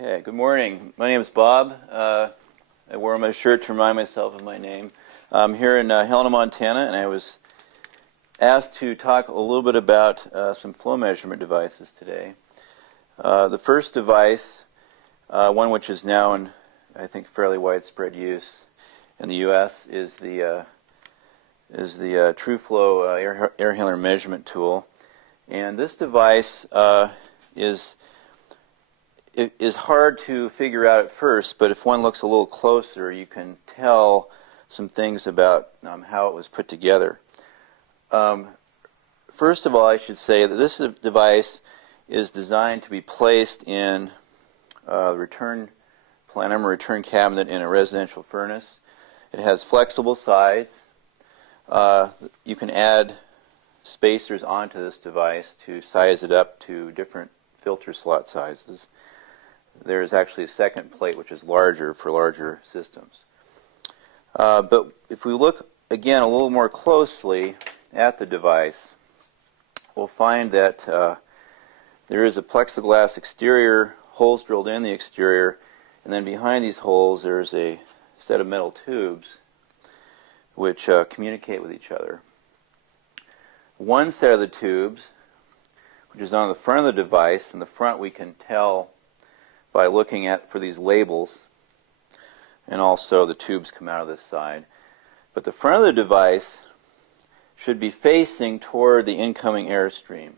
Okay, good morning. My name is Bob. I wore my shirt to remind myself of my name. I'm here in Helena, Montana, and I was asked to talk a little bit about some flow measurement devices today. The first device, one which is now in, I think, fairly widespread use in the U.S., is the TrueFlow air handler measurement tool. And this device is hard to figure out at first, but if one looks a little closer, you can tell some things about how it was put together. First of all, I should say that this device is designed to be placed in the return plenum or return cabinet in a residential furnace. It has flexible sides. You can add spacers onto this device to size it up to different filter slot sizes. There is actually a second plate which is larger for larger systems. But if we look again a little more closely at the device, we'll find that there is a plexiglass exterior, holes drilled in the exterior, and then behind these holes there's a set of metal tubes which communicate with each other. One set of the tubes, which is on the front of the device, in the front we can tell by looking for these labels, and also the tubes come out of this side. But the front of the device should be facing toward the incoming airstream.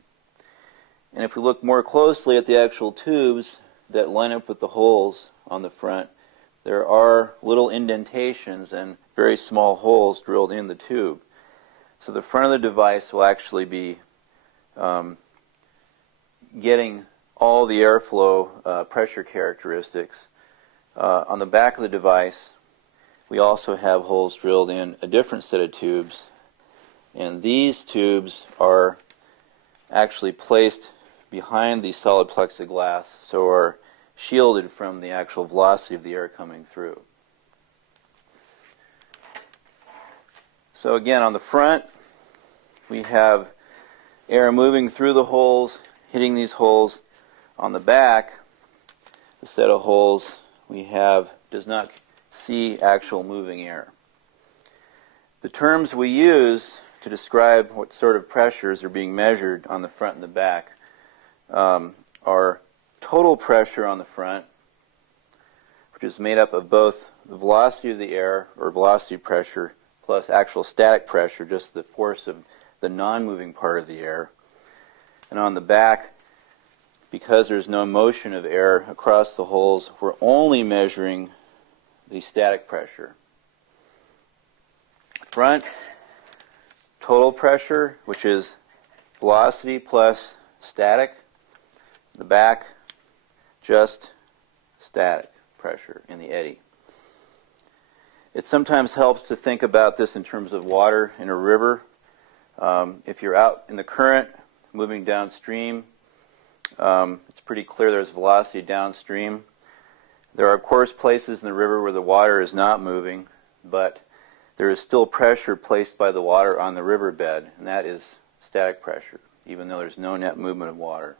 And if we look more closely at the actual tubes that line up with the holes on the front, there are little indentations and very small holes drilled in the tube. So the front of the device will actually be getting all the airflow pressure characteristics. On the back of the device, we also have holes drilled in a different set of tubes, and these tubes are actually placed behind the solid plexiglass, so are shielded from the actual velocity of the air coming through. So again, on the front, we have air moving through the holes, hitting these holes. On the back, the set of holes we have does not see actual moving air. The terms we use to describe what sort of pressures are being measured on the front and the back are total pressure on the front, which is made up of both the velocity of the air, or velocity pressure, plus actual static pressure, just the force of the non-moving part of the air. And on the back, because there's no motion of air across the holes, we're only measuring the static pressure. Front, total pressure, which is velocity plus static. The back, just static pressure in the eddy. It sometimes helps to think about this in terms of water in a river. If you're out in the current, moving downstream, it's pretty clear there's velocity downstream. There are, of course, places in the river where the water is not moving, but there is still pressure placed by the water on the riverbed, and that is static pressure, even though there's no net movement of water.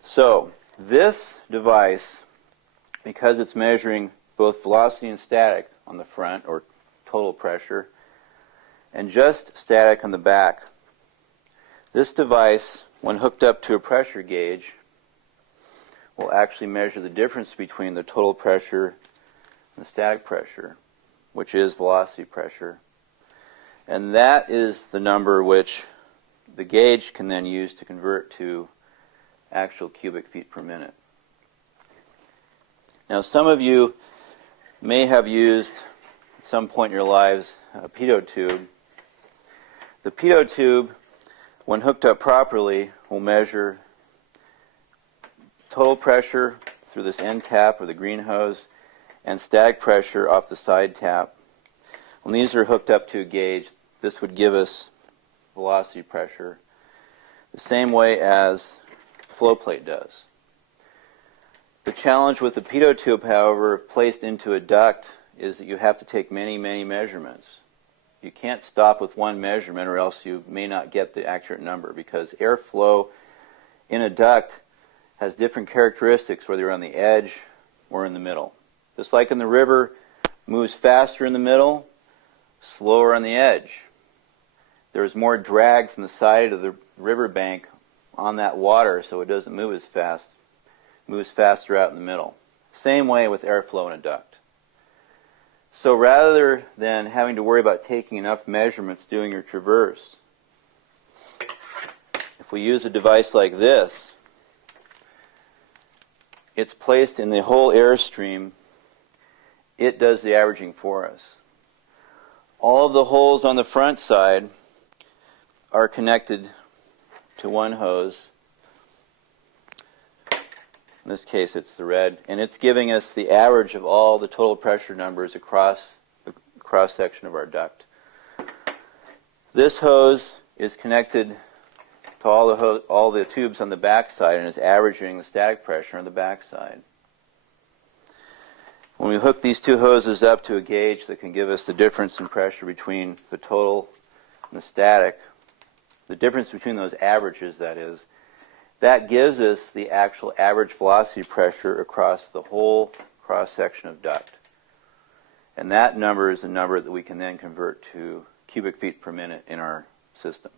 So this device, because it's measuring both velocity and static on the front, or total pressure, and just static on the back, this device, when hooked up to a pressure gauge, will actually measure the difference between the total pressure and the static pressure, which is velocity pressure. And that is the number which the gauge can then use to convert to actual cubic feet per minute. Now, some of you may have used, at some point in your lives, a pitot tube. The pitot tube, when hooked up properly, will measure total pressure through this end tap or the green hose and static pressure off the side tap. When these are hooked up to a gauge, this would give us velocity pressure the same way as the flow plate does. The challenge with the pitot tube, however, if placed into a duct, is that you have to take many, many measurements. You can't stop with one measurement or else you may not get the accurate number, because airflow in a duct has different characteristics, whether you're on the edge or in the middle. Just like in the river, moves faster in the middle, slower on the edge. There's more drag from the side of the riverbank on that water, so it doesn't move as fast. It moves faster out in the middle. Same way with airflow in a duct. So rather than having to worry about taking enough measurements doing your traverse, if we use a device like this, it's placed in the whole airstream. It does the averaging for us. All of the holes on the front side are connected to one hose. In this case, it's the red, and it's giving us the average of all the total pressure numbers across the cross-section of our duct. This hose is connected to all the tubes on the backside and is averaging the static pressure on the backside. When we hook these two hoses up to a gauge that can give us the difference in pressure between the total and the static, the difference between those averages, that is, that gives us the actual average velocity pressure across the whole cross-section of duct. And that number is a number that we can then convert to cubic feet per minute in our system.